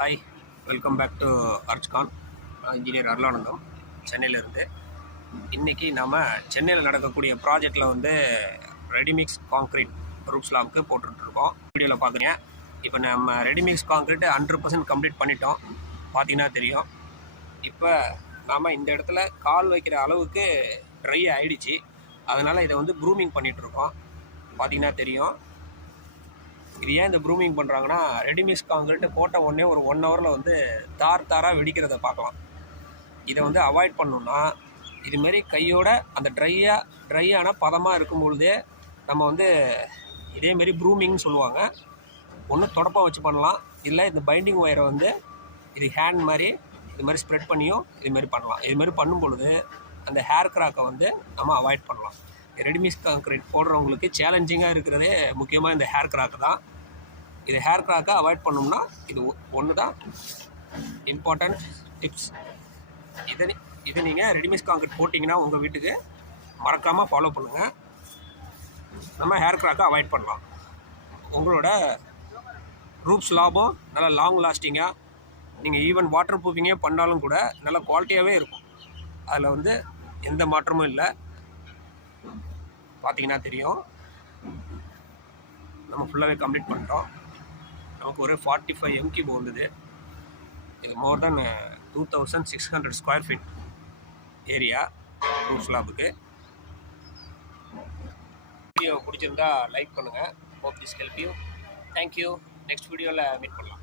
Hi, welcome back to அர்ச்கான். Engineer Arulanandam, சென்னையிலேருந்து. இன்றைக்கி நாம் சென்னையில் நடக்கக்கூடிய ப்ராஜெக்டில் வந்து ரெடிமிக்ஸ் காங்க்ரீட் ரூப் ஸ்லாப்க்கு போட்டுட்ருக்கோம். வீடியோவில் பார்க்குறீங்க. இப்போ நம்ம ரெடிமிக்ஸ் காங்க்ரீட் 100% கம்ப்ளீட் பண்ணிட்டோம். பார்த்தீங்கன்னா தெரியும். இப்போ நாம் இந்த இடத்துல கால் வைக்கிற அளவுக்கு ட்ரை ஆகிடுச்சு. அதனால் இதை வந்து ப்ரூமிங் பண்ணிகிட்ருக்கோம். பார்த்தீங்கன்னா தெரியும். இது ஏன் இந்த ப்ரூமிங் பண்ணுறாங்கன்னா, ரெடிமிக்ஸ் காங்க்ரீட் போட்ட உடனே ஒரு 1 ஹவரில் வந்து தாராக வெடிக்கிறத பார்க்கலாம். இதை வந்து அவாய்ட் பண்ணணுன்னா, இதுமாரி கையோட அந்த ட்ரையான பதமாக இருக்கும் பொழுதே நம்ம வந்து இதேமாரி ப்ரூமிங்னு சொல்லுவாங்க. ஒன்று தொடப்பம் வச்சு பண்ணலாம், இல்லை இந்த பைண்டிங் ஒயரை வந்து இது ஹேண்ட் மாதிரி இது மாதிரி ஸ்ப்ரெட் பண்ணியும் இதுமாரி பண்ணலாம். இதுமாரி பண்ணும் பொழுது அந்த ஹேர் கிராக்கை வந்து நம்ம அவாய்ட் பண்ணலாம். ரெடிமிக்ஸ் காங்க்ரீட் போடுறவங்களுக்கு சேலஞ்சிங்காக இருக்கிறதே முக்கியமாக இந்த ஹேர் கிராக்கு தான். இது ஹேர் கிராக்கை அவாய்ட் பண்ணோம்னா இது ஒன்று தான் இம்பார்ட்டண்ட் டிப்ஸ். இதை நீங்கள் ரெடிமிக்ஸ் காங்க்ரீட் போட்டிங்கன்னா உங்கள் வீட்டுக்கு மறக்காமல் ஃபாலோ பண்ணுங்கள். நம்ம ஹேர் கிராக்கை அவாய்ட் பண்ணலாம். உங்களோட ரூப் ஸ்லாபும் நல்லா லாங் லாஸ்டிங்காக, நீங்கள் ஈவன் வாட்டர் ப்ரூஃபிங்கே பண்ணாலும் கூட நல்லா குவாலிட்டியாகவே இருக்கும். அதில் வந்து எந்த மாற்றமும் இல்லை. பார்த்தீங்கன்னா தெரியும். நம்ம ஃபுல்லாகவே கம்ப்ளீட் பண்ணிட்டோம். நமக்கு ஒரு 45 MQ வந்தது. இது more than 2600 square feet area roof ஸ்லாபுக்கு. வீடியோ பிடிச்சிருந்தா லைக் பண்ணுங்கள். Hope this help you. Thank you. Next வீடியோவில் மீட் பண்ணலாம்.